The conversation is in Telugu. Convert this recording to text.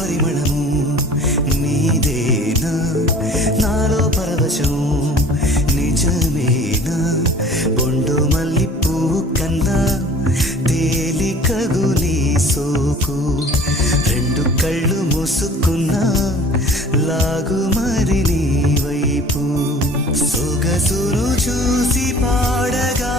పరిమళము నీదేనా నాలో పరవశం నిజమేనా బొండు మల్లి పువ్వు కన్నా తేలికగు నీ సోకు రెండు కళ్ళు మూసుకున్నా లాగు మరి నీ వైపు సొగసును చూసి పాడగా